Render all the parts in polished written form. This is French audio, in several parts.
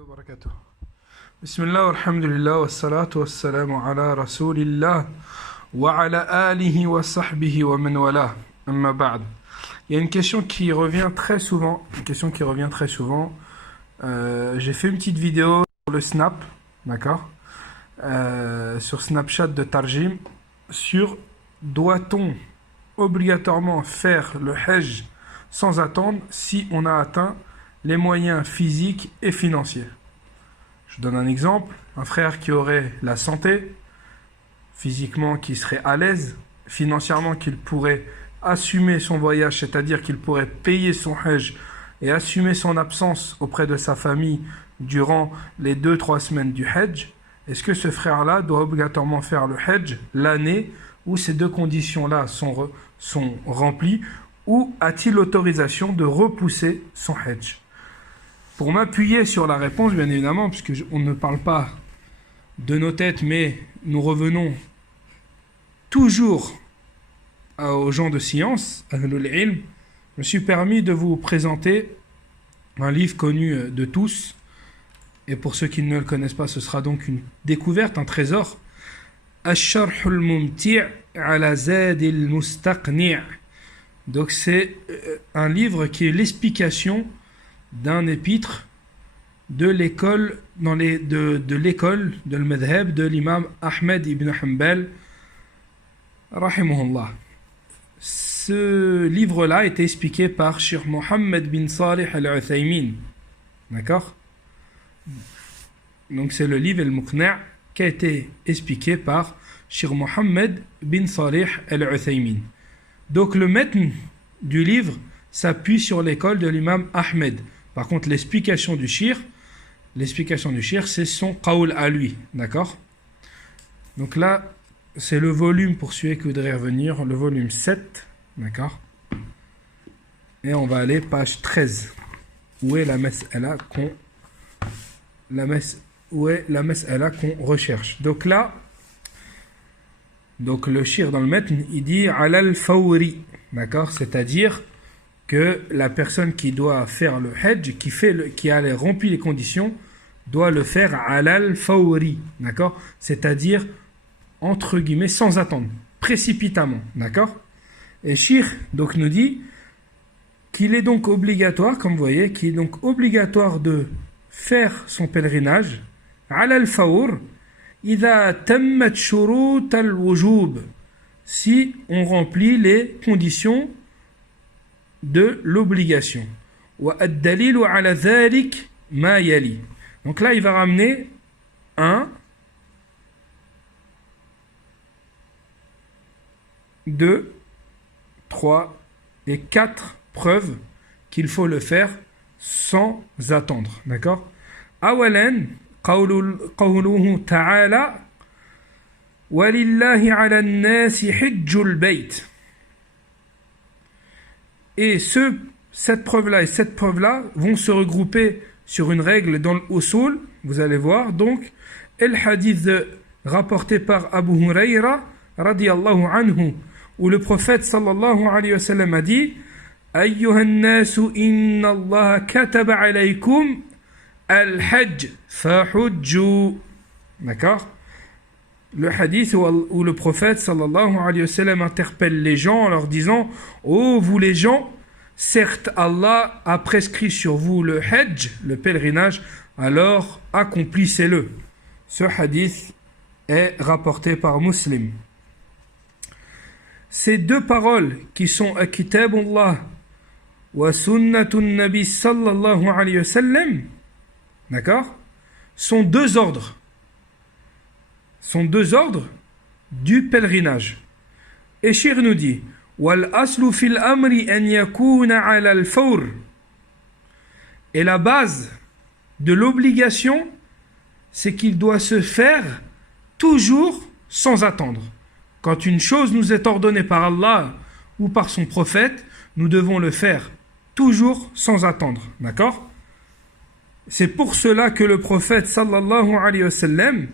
وبركاته. بسم الله والحمد لله والصلاة والسلام على رسول الله وعلى آله وصحبه ومن والاه. أما بعد. Il y a une question qui revient très souvent. J'ai fait une petite vidéo sur le Snap, d'accord, sur Snapchat de Tarjim, sur doit-on obligatoirement faire le Hajj sans attendre si on a atteint les moyens physiques et financiers. Je donne un exemple, un frère qui aurait la santé, physiquement qui serait à l'aise, financièrement qu'il pourrait assumer son voyage, c'est-à-dire qu'il pourrait payer son Hajj et assumer son absence auprès de sa famille durant les 2-3 semaines du Hajj. Est-ce que ce frère-là doit obligatoirement faire le Hajj l'année où ces deux conditions-là sont remplies, ou a-t-il l'autorisation de repousser son Hajj? Pour m'appuyer sur la réponse, bien évidemment, puisque on ne parle pas de nos têtes, mais nous revenons toujours aux gens de science, Ahlul Ilm, je me suis permis de vous présenter un livre connu de tous, et pour ceux qui ne le connaissent pas, ce sera donc une découverte, un trésor. Ash-Sharh al-Mumti' ala Zad al-Mustaqni'. Donc c'est un livre qui est l'explication d'un épître de l'école de l'Madhab de l'imam Ahmed ibn Hanbal rahimahullah. Ce livre-là a été expliqué par Cheikh Mohammed bin Salih al-Uthaymin. D'accord? Donc c'est le livre al-Muqni' qui a été expliqué par Cheikh Mohammed bin Salih al-Uthaymin. Donc le matn du livre s'appuie sur l'école de l'imam Ahmed. Par contre, l'explication du shir, c'est son qawl à lui. D'accord? Donc là, c'est le volume, pour celui qui voudrait revenir, le volume 7. D'accord? Et on va aller page 13. Où est la mas'ala qu'on recherche? Donc là, le shir dans le matn, il dit alal fawri. D'accord? C'est-à-dire que la personne qui doit faire le Hajj, qui a rempli les conditions, doit le faire alal fawri. D'accord? C'est-à-dire, entre guillemets, sans attendre, précipitamment. D'accord? Et Cheikh donc nous dit qu'il est donc obligatoire, comme vous voyez, qu'il est donc obligatoire de faire son pèlerinage alal fawr idha tammat shurut al-wujub, si on remplit les conditions de l'obligation. Wa ad-dalilu ala dhalik ma yali. Donc là, il va ramener 1, 2, 3 et 4 preuves qu'il faut le faire sans attendre. D'accord? Awalan, qawluhu ta'ala walillahi ala an-nasi hajjul bayt. Et cette preuve-là et cette preuve-là vont se regrouper sur une règle dans l'usul, vous allez voir. Donc, le hadith rapporté par Abu Hurayra, radiyallahu anhu, où le prophète sallallahu alayhi wa sallam a dit Ayyuhan nasu inna Allah kataba alaykum al-hajj fahujju. D'accord? Le hadith où le prophète sallallahu alayhi wa sallam interpelle les gens en leur disant ô vous les gens, certes Allah a prescrit sur vous le hajj, le pèlerinage, alors accomplissez-le. Ce hadith est rapporté par Muslim. Ces deux paroles qui sont Kitabullah wa Sunnatun Nabi sallallahu alayhi wa sallam, d'accord, sont deux ordres du pèlerinage. Et Shir nous dit wal aslu fil amri an yakuna ala al fawr. Et la base de l'obligation, c'est qu'il doit se faire toujours sans attendre. Quand une chose nous est ordonnée par Allah ou par son prophète, nous devons le faire toujours sans attendre. D'accord? C'est pour cela que le prophète sallallahu alayhi wa sallam,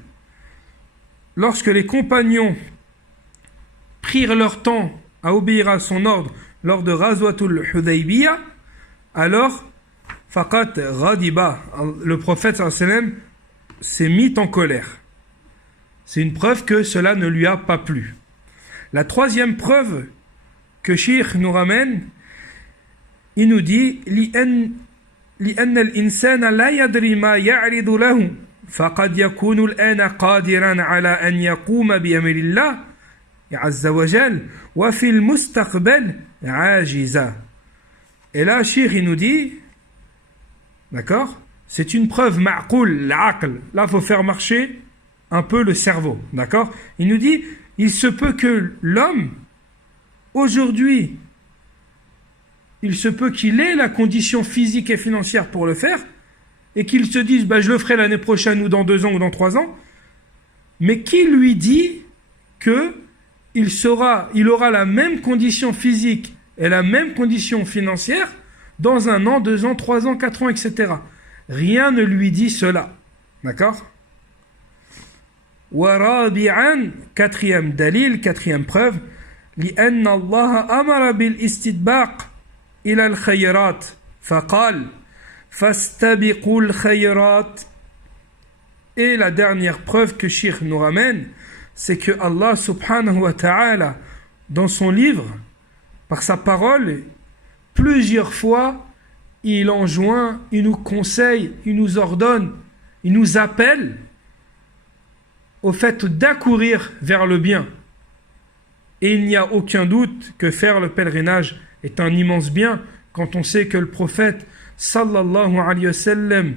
lorsque les compagnons prirent leur temps à obéir à son ordre lors de Ghazwatul Hudaybiyah, alors faqat ghadiba. Le prophète sallallahu alayhi wa sallam s'est mis en colère. C'est une preuve que cela ne lui a pas plu. La troisième preuve que Cheikh nous ramène, il nous dit لأن الإنسان لا يدري ما يعرض له فقد يكون الآن قادرا على أن يقوم بأمر الله عز وجل وفي المستقبل عاجزا. Et là, Cheikh il nous dit, d'accord, c'est une preuve ma'qul, l'aql. Là, il faut faire marcher un peu le cerveau, d'accord. Il nous dit, il se peut que l'homme, aujourd'hui, il se peut qu'il ait la condition physique et financière pour le faire, et qu'il se dise, je le ferai l'année prochaine, ou dans 2 ans, ou dans 3 ans, mais qui lui dit que il aura la même condition physique et la même condition financière dans 1 an, 2 ans, 3 ans, 4 ans, etc. Rien ne lui dit cela. D'accord? ورابعا, quatrième dalil, quatrième preuve, لأن الله أمر بالاستباق إلى الخيرات فقال فاستبقوا الخيرات. Et la dernière preuve que Cheikh nous ramène, c'est que Allah subhanahu wa ta'ala, dans son livre, par sa parole, plusieurs fois, il enjoint, il nous conseille, il nous ordonne, il nous appelle au fait d'accourir vers le bien. Et il n'y a aucun doute que faire le pèlerinage est un immense bien quand on sait que le prophète sallallahu alayhi wa sallam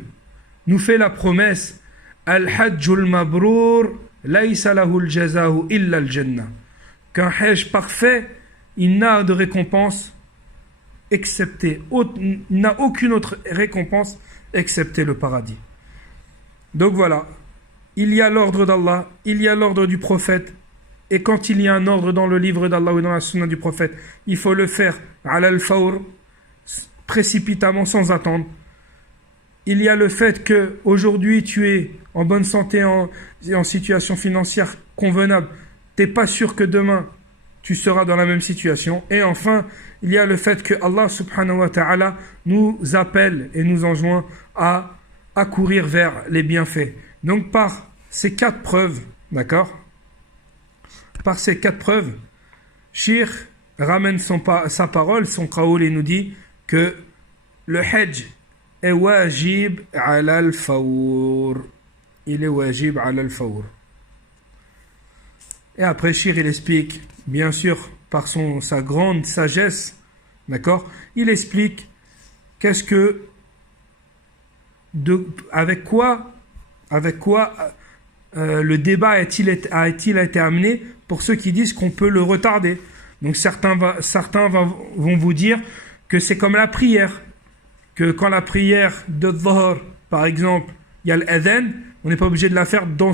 nous fait la promesse Al-Hajjul Mabrour laysa lahul jazahu illa al-jannah, qu'un hajj parfait, il n'a de récompense il n'a aucune autre récompense excepté le paradis. Donc voilà, il y a l'ordre d'Allah, il y a l'ordre du prophète, et quand il y a un ordre dans le livre d'Allah ou dans la sunna du prophète, il faut le faire ala al-fawr, précipitamment, sans attendre. Il y a le fait que aujourd'hui tu es en bonne santé, en situation financière convenable, tu n'es pas sûr que demain tu seras dans la même situation. Et enfin, il y a le fait que Allah subhanahu wa ta'ala nous appelle et nous enjoint à courir vers les bienfaits. Donc par ces 4 preuves, d'accord, par ces 4 preuves, Cheikh ramène sa parole, son qaoul, et nous dit que le hajj est wajib ala al-fawr. Il est wajib ala al-fawr. Et après, Cheikh, il explique, bien sûr, par sa grande sagesse, d'accord, il explique qu'est-ce que, avec quoi le débat a-t-il été amené pour ceux qui disent qu'on peut le retarder. Donc certains vont vous dire que c'est comme la prière, que quand la prière de Dhuhr, par exemple, il y a l'adhan, on n'est pas obligé de la faire dans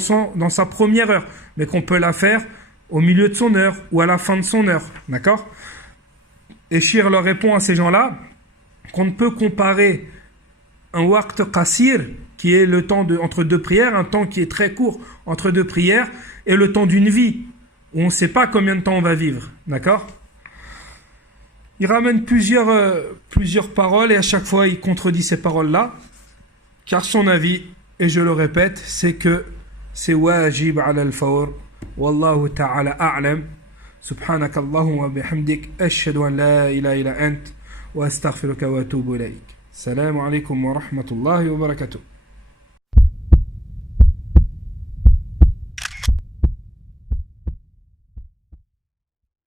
sa première heure, mais qu'on peut la faire au milieu de son heure ou à la fin de son heure, d'accord? Et Cheikh leur répond à ces gens-là qu'on ne peut comparer un waqt qasir, qui est le temps entre 2 prières, un temps qui est très court entre 2 prières, et le temps d'une vie, où on ne sait pas combien de temps on va vivre, d'accord? Il ramène plusieurs paroles, et à chaque fois il contredit ces paroles-là, car son avis, et je le répète, c'est que c'est wajib ala al-fawr. Wallahu ta'ala a'lam. Subhanaka Allahumma bihamdik, ashhadu an la ilaha illa ant, wa astaghfiruka wa atubu ilayk. Salam alaykum wa rahmatullahi wa barakatuh.